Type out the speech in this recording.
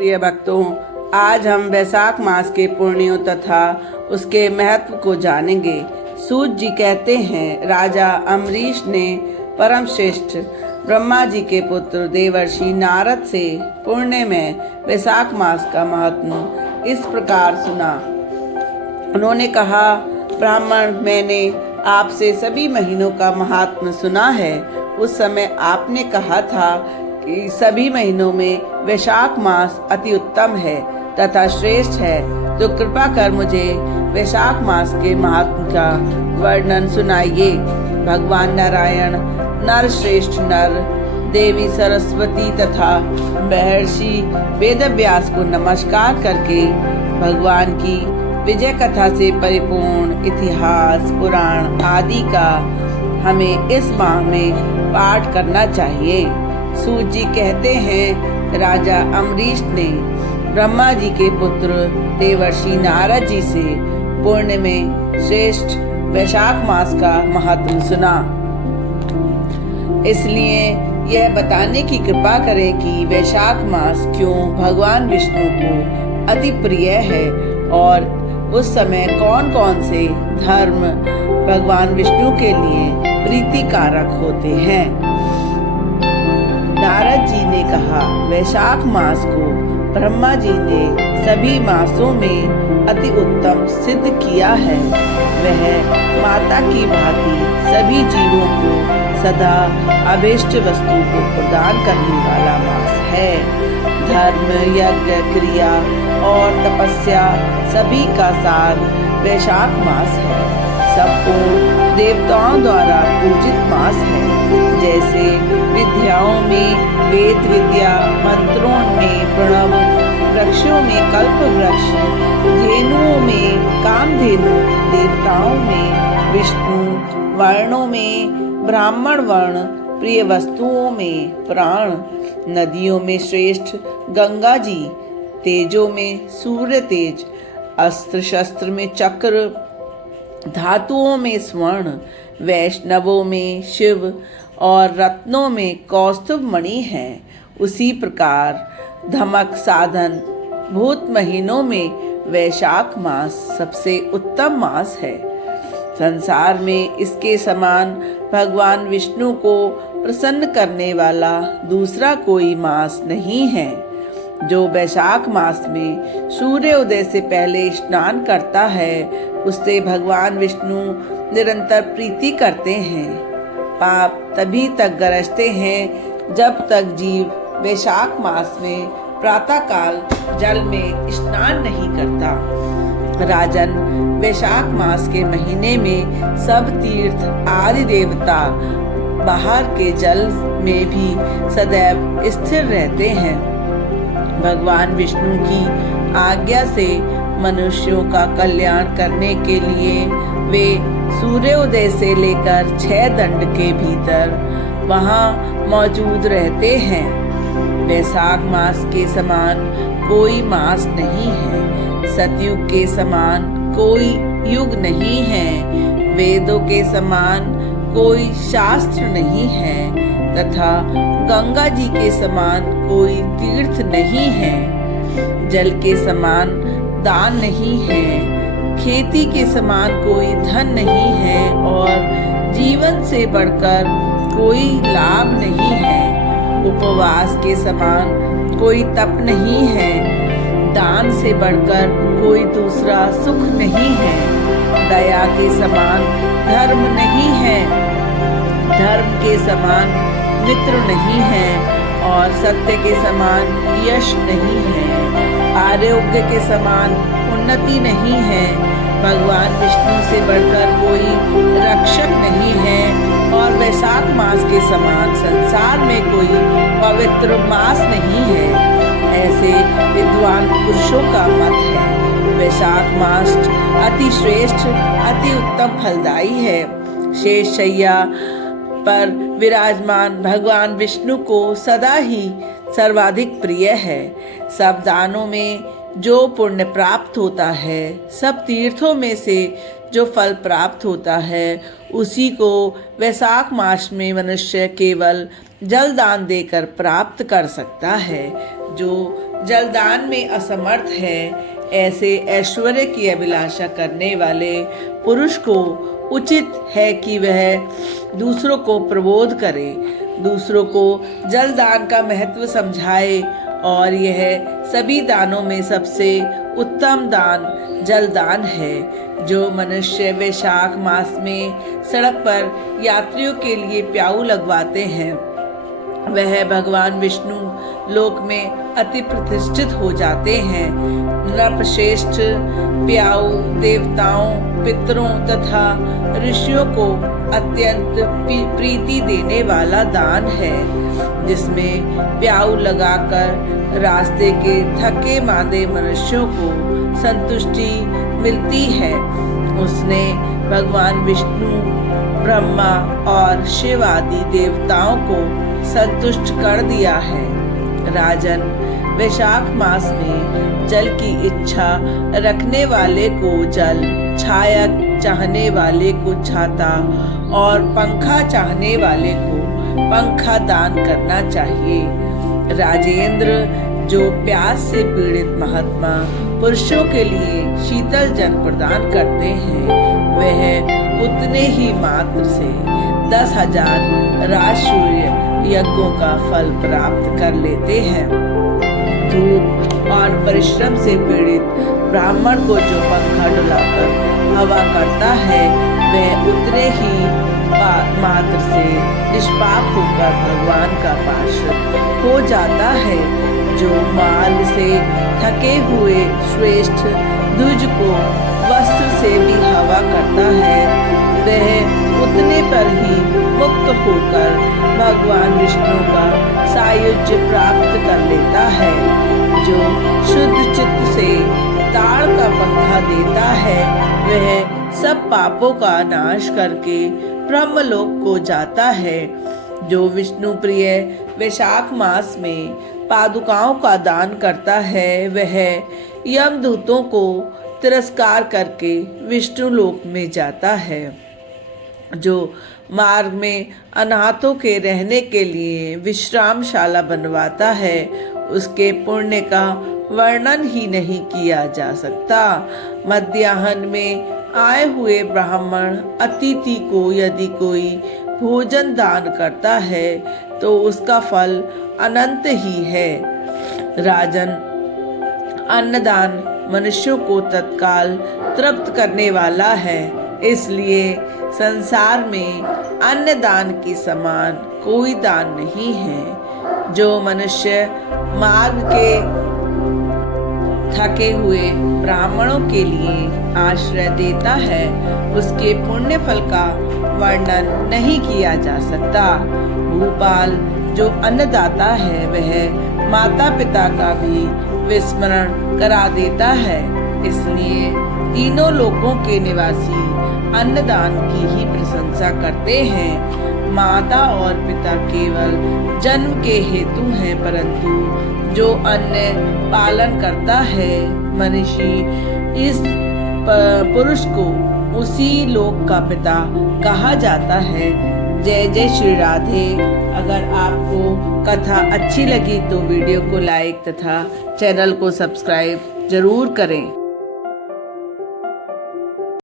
प्रिय भक्तों, आज हम वैशाख मास के पुण्यों तथा उसके महत्व को जानेंगे। सूत जी कहते हैं, राजा अम्बरीश ने परम श्रेष्ठ ब्रह्मा जी के पुत्र देवर्षि नारद से पुण्य में वैशाख मास का महत्व इस प्रकार सुना। उन्होंने कहा, ब्राह्मण, मैंने आपसे सभी महीनों का महात्म सुना है। उस समय आपने कहा था कि सभी महीनों में वैशाख मास अति उत्तम है तथा श्रेष्ठ है, तो कृपा कर मुझे वैशाख मास के महात्म का वर्णन सुनाइए। भगवान नारायण, नर श्रेष्ठ नर, देवी सरस्वती तथा महर्षि वेदव्यास को नमस्कार करके भगवान की विजय कथा से परिपूर्ण इतिहास, पुराण आदि का हमें इस माह में पाठ करना चाहिए। सूत जी कहते हैं, राजा अम्बरीश ने ब्रह्मा जी के पुत्र देवर्षि नारद जी से पुण्य में श्रेष्ठ वैशाख मास का महत्व सुना। इसलिए यह बताने की कृपा करें कि वैशाख मास क्यों भगवान विष्णु को अति प्रिय है और उस समय कौन कौन से धर्म भगवान विष्णु के लिए प्रीतिकारक होते हैं। नारद जी ने कहा, वैशाख मास को ब्रह्मा जी ने सभी मासों में अति उत्तम सिद्ध किया है। वह माता की भांति सभी जीवों को सदा अभीष्ट वस्तु को प्रदान करने वाला मास है। धर्म, यज्ञ, क्रिया और तपस्या सभी का सार वैशाख मास है। संपूर्ण देवताओं द्वारा पूजित मास है। जैसे विद्याओं में वेद विद्या, मंत्रों में प्रणव, वृक्षों में कल्प वृक्ष, धेनुओं में कामधेनु, देवताओं में विष्णु, वर्णों में ब्राह्मण वर्ण, प्रिय वस्तुओं में प्राण, नदियों में श्रेष्ठ गंगा जी, तेजों में सूर्य तेज, अस्त्र शस्त्र में चक्र, धातुओं में स्वर्ण, वैष्णवों में शिव और रत्नों में कौस्तुभ मणि है। उसी प्रकार धमक साधन भूत महीनों में वैशाख मास सबसे उत्तम मास है। संसार में इसके समान भगवान विष्णु को प्रसन्न करने वाला दूसरा कोई मास नहीं है। जो वैशाख मास में सूर्य उदय से पहले स्नान करता है, उससे भगवान विष्णु निरंतर प्रीति करते हैं। पाप तभी तक गरजते हैं जब तक जीव वैशाख मास में प्रातःकाल जल में स्नान नहीं करता। राजन, वैशाख मास के महीने में सब तीर्थ आदि देवता बाहर के जल में भी सदैव स्थिर रहते हैं। भगवान विष्णु की आज्ञा से मनुष्यों का कल्याण करने के लिए वे सूर्योदय से लेकर 6 दंड के भीतर वहां मौजूद रहते हैं। वैशाख मास के समान कोई मास नहीं है। सतयुग के समान कोई युग नहीं है। वेदों के समान कोई शास्त्र नहीं है तथा गंगा जी के समान कोई तीर्थ नहीं है। जल के समान दान नहीं है। खेती के समान कोई धन नहीं है और जीवन से बढ़कर कोई लाभ नहीं है। उपवास के समान कोई तप नहीं है। दान से बढ़कर कोई दूसरा सुख नहीं है। दया के समान धर्म नहीं है। धर्म के समान मित्र नहीं है और सत्य के समान यश नहीं है। आरोग्य के समान उन्नति नहीं है। भगवान विष्णु से बढ़कर कोई रक्षक नहीं है और वैशाख मास के समान संसार में कोई पवित्र मास नहीं है। ऐसे विद्वान पुरुषों का मत है। वैशाख मास अति श्रेष्ठ, अति उत्तम फलदायी है। शेष शैया पर विराजमान भगवान विष्णु को सदा ही सर्वाधिक प्रिय है। सब दानों में जो पुण्य प्राप्त होता है, सब तीर्थों में से जो फल प्राप्त होता है, उसी को वैशाख मास में मनुष्य केवल जल दान देकर प्राप्त कर सकता है। जो जलदान में असमर्थ है, ऐसे ऐश्वर्य की अभिलाषा करने वाले पुरुष को उचित है कि वह दूसरों को प्रबोध करे, दूसरों को जलदान का महत्व समझाए, और यह सभी दानों में सबसे उत्तम दान जलदान है। जो मनुष्य वैशाख मास में सड़क पर यात्रियों के लिए प्याऊ लगवाते हैं, वह भगवान विष्णु लोक में अति प्रतिष्ठित हो जाते हैं। नृपश्रेष्ठ प्याऊ देवताओं, पितरों तथा ऋषियों को अत्यंत प्रीति देने वाला दान है, जिसमें प्याऊ लगाकर रास्ते के थके मांदे मनुष्यों को संतुष्टि मिलती है। उसने भगवान विष्णु, ब्रह्मा और शिव आदि देवताओं को संतुष्ट कर दिया है। राजन, वैशाख मास में जल की इच्छा रखने वाले को जल, छाया चाहने वाले को छाता और पंखा चाहने वाले को पंखा दान करना चाहिए। राजेंद्र, जो प्यास से पीड़ित महात्मा पुरुषों के लिए शीतल जल प्रदान करते हैं, वह उतने ही मात्र से 10,000 राजसूय यज्ञों का फल प्राप्त कर लेते हैं। धूप और परिश्रम से पीड़ित ब्राह्मण को जो पंखा डुलाकर हवा करता है, वह उतने ही मात्र से निष्पाप होकर भगवान का पार्षद हो जाता है। जो माल से थके हुए श्रेष्ठ ध्वज को वस्त्र से भी हवा करता है, वह उतने पर ही मुक्त होकर भगवान विष्णु का सायुज्य प्राप्त कर लेता है। जो शुद्ध चित्त से ताड़ का पंखा देता है, वह सब पापों का नाश करके ब्रह्मलोक को जाता है। जो विष्णु प्रिय वैशाख मास में पादुकाओं का दान करता है, वह यमदूतों को तिरस्कार करके विष्णु लोक में जाता है। जो मार्ग में अनाथों के रहने के लिए विश्रामशाला बनवाता है, उसके पुण्य का वर्णन ही नहीं किया जा सकता। मध्याह्न में आए हुए ब्राह्मण अतिथि को यदि कोई भोजन दान करता है, तो उसका फल अनंत ही है। राजन, अन्नदान मनुष्यों को तत्काल तृप्त करने वाला है, इसलिए संसार में अन्नदान के समान कोई दान नहीं है। जो मनुष्य मार्ग के थके हुए ब्राह्मणों के लिए आश्रय देता है, उसके पुण्य फल का वर्णन नहीं किया जा सकता। भूपाल, जो अन्नदाता है, वह माता पिता का भी विस्मरण करा देता है, इसलिए तीनों लोकों के निवासी अन्नदान की ही प्रशंसा करते हैं। माता और पिता केवल जन्म के हेतु हैं, परंतु जो अन्न पालन करता है मनीषी, इस पुरुष को उसी लोक का पिता कहा जाता है। जय जय श्री राधे। अगर आपको कथा अच्छी लगी तो वीडियो को लाइक तथा चैनल को सब्सक्राइब जरूर करें।